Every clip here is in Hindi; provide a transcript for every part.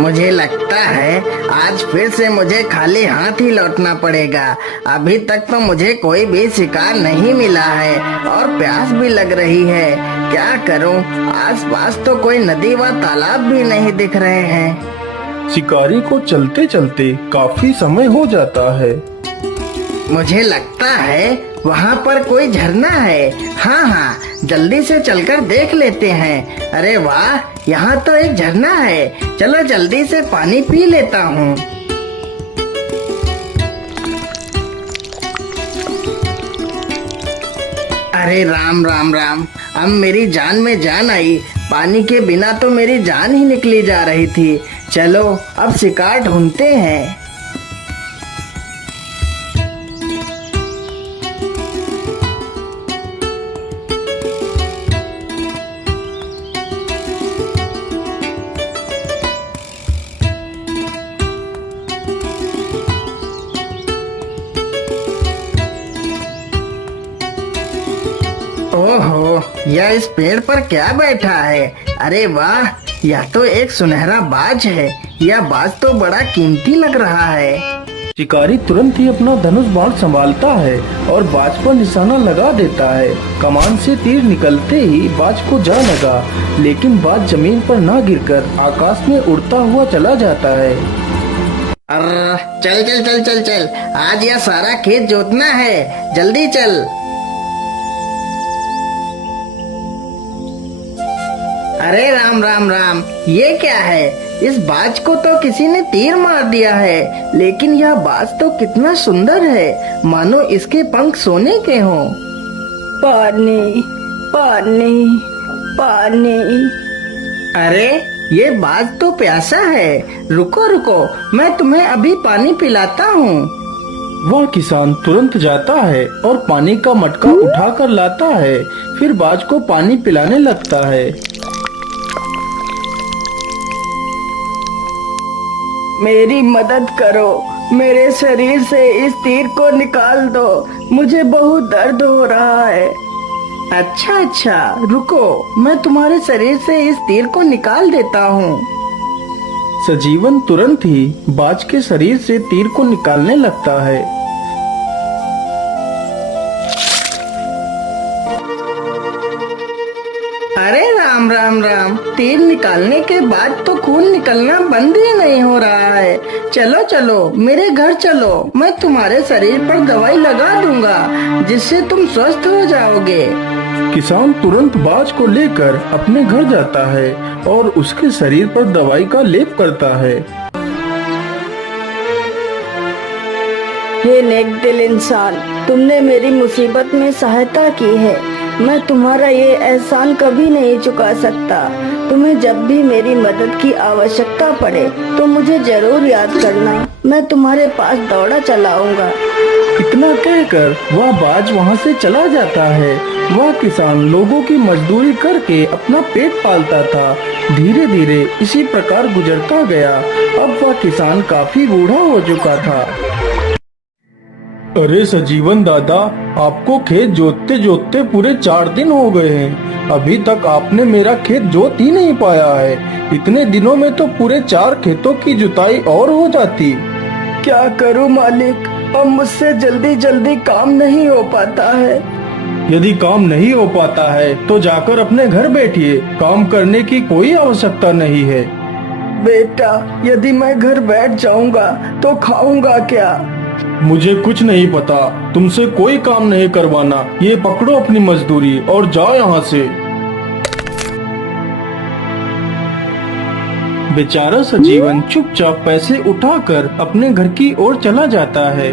मुझे लगता है आज फिर से मुझे खाली हाथ ही लौटना पड़ेगा। अभी तक तो मुझे कोई भी शिकार नहीं मिला है और प्यास भी लग रही है। क्या करूं? आसपास तो कोई नदी व तालाब भी नहीं दिख रहे हैं। शिकारी को चलते चलते काफी समय हो जाता है। मुझे लगता है वहाँ पर कोई झरना है। हाँ हाँ, जल्दी से चलकर देख लेते हैं। अरे वाह, यहाँ तो एक झरना है। चलो जल्दी से पानी पी लेता हूँ। अरे राम राम राम, अब मेरी जान में जान आई। पानी के बिना तो मेरी जान ही निकली जा रही थी। चलो अब शिकार ढूंढते हैं। ओहो, यह इस पेड़ पर क्या बैठा है? अरे वाह, यह तो एक सुनहरा बाज है। यह बाज तो बड़ा कीमती लग रहा है। शिकारी तुरंत ही अपना धनुष बाण संभालता है और बाज पर निशाना लगा देता है। कमान से तीर निकलते ही बाज को जा लगा, लेकिन बाज जमीन पर ना गिरकर आकाश में उड़ता हुआ चला जाता है। अरे चल चल चल चल चल, आज यह सारा खेत जोतना है। जल्दी चल। अरे राम राम राम, ये क्या है? इस बाज को तो किसी ने तीर मार दिया है, लेकिन यह बाज तो कितना सुंदर है, मानो इसके पंख सोने के हों। पानी पानी पानी। अरे ये बाज तो प्यासा है। रुको रुको, मैं तुम्हें अभी पानी पिलाता हूँ। वह किसान तुरंत जाता है और पानी का मटका उठा कर लाता है। फिर बाज को पानी पिलाने लगता है। मेरी मदद करो, मेरे शरीर से इस तीर को निकाल दो। मुझे बहुत दर्द हो रहा है। अच्छा अच्छा, रुको, मैं तुम्हारे शरीर से इस तीर को निकाल देता हूँ। सजीवन तुरंत ही बाज के शरीर से तीर को निकालने लगता है। अरे राम राम राम, तीर निकालने के बाद तो खून निकलना बंद ही नहीं हो रहा है। चलो चलो मेरे घर चलो, मैं तुम्हारे शरीर पर दवाई लगा दूंगा, जिससे तुम स्वस्थ हो जाओगे। किसान तुरंत बाज को लेकर अपने घर जाता है और उसके शरीर पर दवाई का लेप करता है। हे नेक दिल इंसान, तुमने मेरी मुसीबत में सहायता की है। मैं तुम्हारा ये एहसान कभी नहीं चुका सकता। तुम्हें जब भी मेरी मदद की आवश्यकता पड़े तो मुझे जरूर याद करना। मैं तुम्हारे पास दौड़ा चलाऊंगा। इतना कहकर वह बाज वहाँ से चला जाता है। वह किसान लोगों की मजदूरी करके अपना पेट पालता था। धीरे धीरे इसी प्रकार गुजरता गया। अब वह किसान काफी बूढ़ा हो चुका था। अरे सजीवन दादा, आपको खेत जोतते जोतते पूरे 4 दिन हो गए हैं। अभी तक आपने मेरा खेत जोत ही नहीं पाया है। इतने दिनों में तो पूरे 4 खेतों की जुताई और हो जाती। क्या करूं मालिक, अब मुझसे जल्दी जल्दी काम नहीं हो पाता है। यदि काम नहीं हो पाता है तो जाकर अपने घर बैठिए। काम करने की कोई आवश्यकता नहीं है। बेटा, यदि मैं घर बैठ जाऊंगा तो खाऊंगा क्या? मुझे कुछ नहीं पता, तुमसे कोई काम नहीं करवाना। ये पकड़ो अपनी मजदूरी और जाओ यहाँ से। बेचारा सजीवन चुपचाप पैसे उठाकर अपने घर की ओर चला जाता है।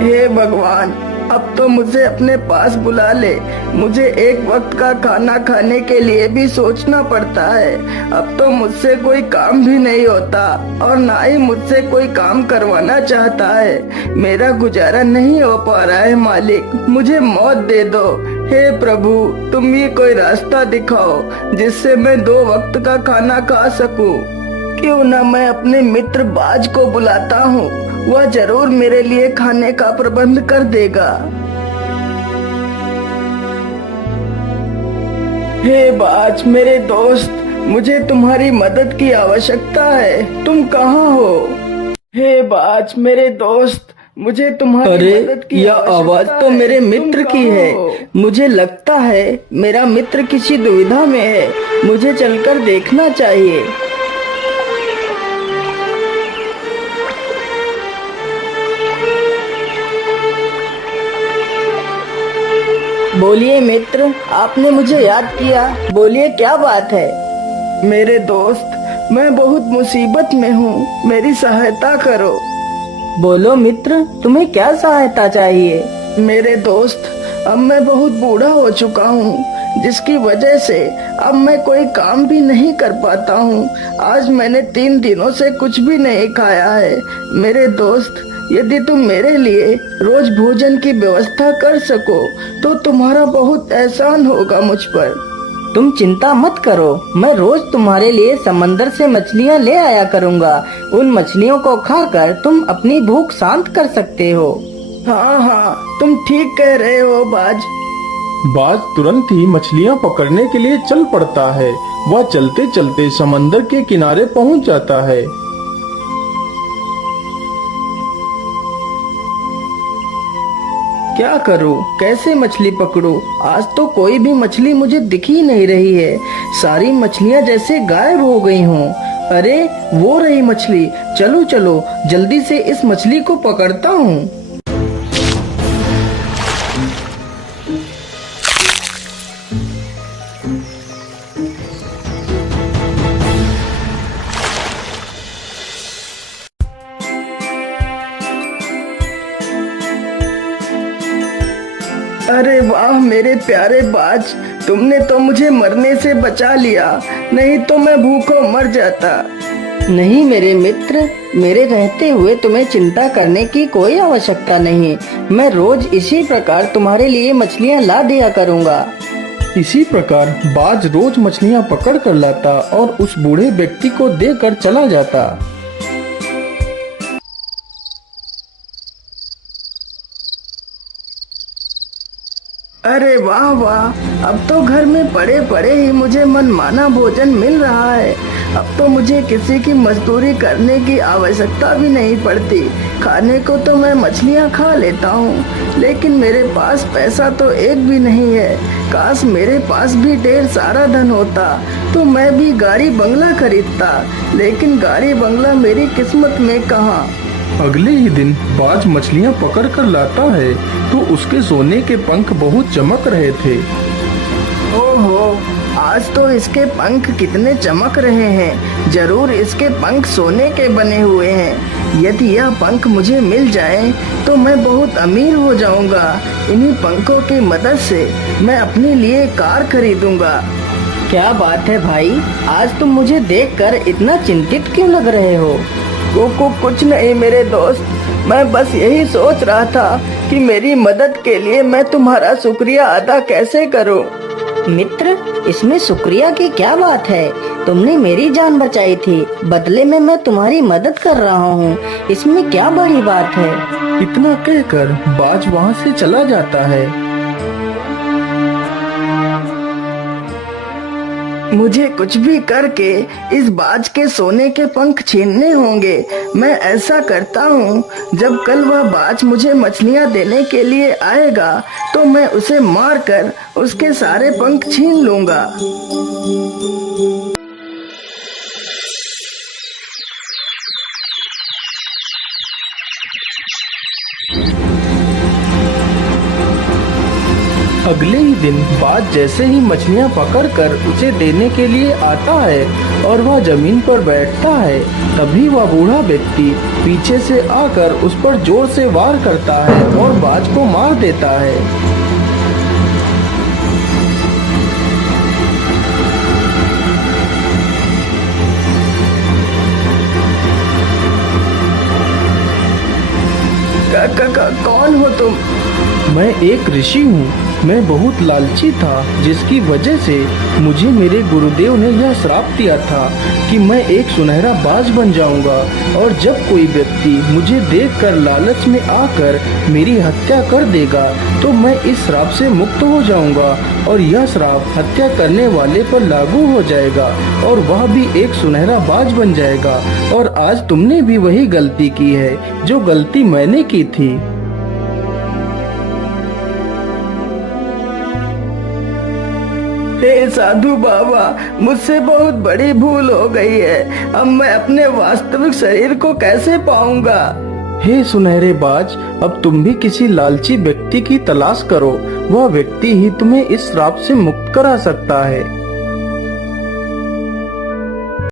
हे भगवान, अब तो मुझे अपने पास बुला ले। मुझे एक वक्त का खाना खाने के लिए भी सोचना पड़ता है। अब तो मुझसे कोई काम भी नहीं होता और ना ही मुझसे कोई काम करवाना चाहता है। मेरा गुजारा नहीं हो पा रहा है मालिक, मुझे मौत दे दो। हे प्रभु, तुम ही कोई रास्ता दिखाओ जिससे मैं 2 वक्त का खाना खा सकूं। क्यों ना मैं अपने मित्र बाज को बुलाता हूँ वह जरूर मेरे लिए खाने का प्रबंध कर देगा। हे बाज मेरे दोस्त, मुझे तुम्हारी मदद की आवश्यकता है। तुम कहाँ हो? हे बाज मेरे दोस्त, मुझे तुम्हारी मदद की यह आवश्यकता आवाज तो है। मेरे तुम मित्र की कहाँ है। हो? मुझे लगता है मेरा मित्र किसी दुविधा में है। मुझे चलकर देखना चाहिए। बोलिए मित्र, आपने मुझे याद किया। बोलिए क्या बात है? मेरे दोस्त, मैं बहुत मुसीबत में हूँ, मेरी सहायता करो। बोलो मित्र, तुम्हें क्या सहायता चाहिए? मेरे दोस्त, अब मैं बहुत बूढ़ा हो चुका हूँ, जिसकी वजह से अब मैं कोई काम भी नहीं कर पाता हूँ। आज मैंने 3 दिनों से कुछ भी नहीं खाया है। मेरे दोस्त, यदि तुम मेरे लिए रोज भोजन की व्यवस्था कर सको तो तुम्हारा बहुत एहसान होगा मुझ पर। तुम चिंता मत करो, मैं रोज तुम्हारे लिए समंदर से मछलियाँ ले आया करूँगा। उन मछलियों को खाकर तुम अपनी भूख शांत कर सकते हो। हाँ हाँ, तुम ठीक कह रहे हो बाज। बाज तुरंत ही मछलियाँ पकड़ने के लिए चल पड़ता है। वह चलते चलते समंदर के किनारे पहुँच जाता है। क्या करूं, कैसे मछली पकड़ूं? आज तो कोई भी मछली मुझे दिख ही नहीं रही है। सारी मछलियां जैसे गायब हो गई हों। अरे वो रही मछली। चलो चलो, जल्दी से इस मछली को पकड़ता हूँ। अरे वाह मेरे प्यारे बाज, तुमने तो मुझे मरने से बचा लिया, नहीं तो मैं भूखों मर जाता। नहीं मेरे मित्र, मेरे रहते हुए तुम्हें चिंता करने की कोई आवश्यकता नहीं। मैं रोज इसी प्रकार तुम्हारे लिए मछलियाँ ला दिया करूँगा। इसी प्रकार बाज रोज मछलियाँ पकड़ कर लाता और उस बूढ़े व्यक्ति को देकर चला जाता। अरे वाह वाह, अब तो घर में पड़े पड़े ही मुझे मनमाना भोजन मिल रहा है। अब तो मुझे किसी की मजदूरी करने की आवश्यकता भी नहीं पड़ती। खाने को तो मैं मछलियाँ खा लेता हूँ, लेकिन मेरे पास पैसा तो एक भी नहीं है। काश मेरे पास भी ढेर सारा धन होता तो मैं भी गाड़ी बंगला खरीदता, लेकिन गाड़ी बंगला मेरी किस्मत में कहाँ। अगले ही दिन बाज मछलियाँ पकड़ कर लाता है तो उसके सोने के पंख बहुत चमक रहे थे। ओहो, आज तो इसके पंख कितने चमक रहे हैं। जरूर इसके पंख सोने के बने हुए हैं। यदि यह पंख मुझे मिल जाए तो मैं बहुत अमीर हो जाऊंगा। इन्हीं पंखों की मदद से मैं अपने लिए कार खरीदूंगा। क्या बात है भाई, आज तुम मुझे देखकर इतना चिंतित क्यों लग रहे हो? कुछ नहीं मेरे दोस्त, मैं बस यही सोच रहा था कि मेरी मदद के लिए मैं तुम्हारा शुक्रिया अदा कैसे करूं। मित्र, इसमें शुक्रिया की क्या बात है? तुमने मेरी जान बचाई थी, बदले में मैं तुम्हारी मदद कर रहा हूँ। इसमें क्या बड़ी बात है? इतना कहकर बाज वहाँ से चला जाता है। मुझे कुछ भी करके इस बाज के सोने के पंख छीनने होंगे। मैं ऐसा करता हूँ, जब कल वह बाज मुझे मछलियाँ देने के लिए आएगा तो मैं उसे मारकर उसके सारे पंख छीन लूंगा। अगले ही दिन बाज जैसे ही मछलियाँ पकड़कर उसे देने के लिए आता है और वह जमीन पर बैठता है, तभी वह बूढ़ा व्यक्ति पीछे से आकर उस पर जोर से वार करता है और बाज को मार देता है। कौन हो तुम? मैं एक ऋषि हूँ। मैं बहुत लालची था, जिसकी वजह से मुझे मेरे गुरुदेव ने यह श्राप दिया था कि मैं एक सुनहरा बाज बन जाऊंगा, और जब कोई व्यक्ति मुझे देखकर लालच में आकर मेरी हत्या कर देगा तो मैं इस श्राप से मुक्त हो जाऊंगा, और यह श्राप हत्या करने वाले पर लागू हो जाएगा और वह भी एक सुनहरा बाज बन जाएगा। और आज तुमने भी वही गलती की है जो गलती मैंने की थी। हे साधु बाबा, मुझसे बहुत बड़ी भूल हो गई है। अब मैं अपने वास्तविक शरीर को कैसे पाऊंगा? हे सुनहरे बाज, अब तुम भी किसी लालची व्यक्ति की तलाश करो। वह व्यक्ति ही तुम्हें इस श्राप से मुक्त करा सकता है।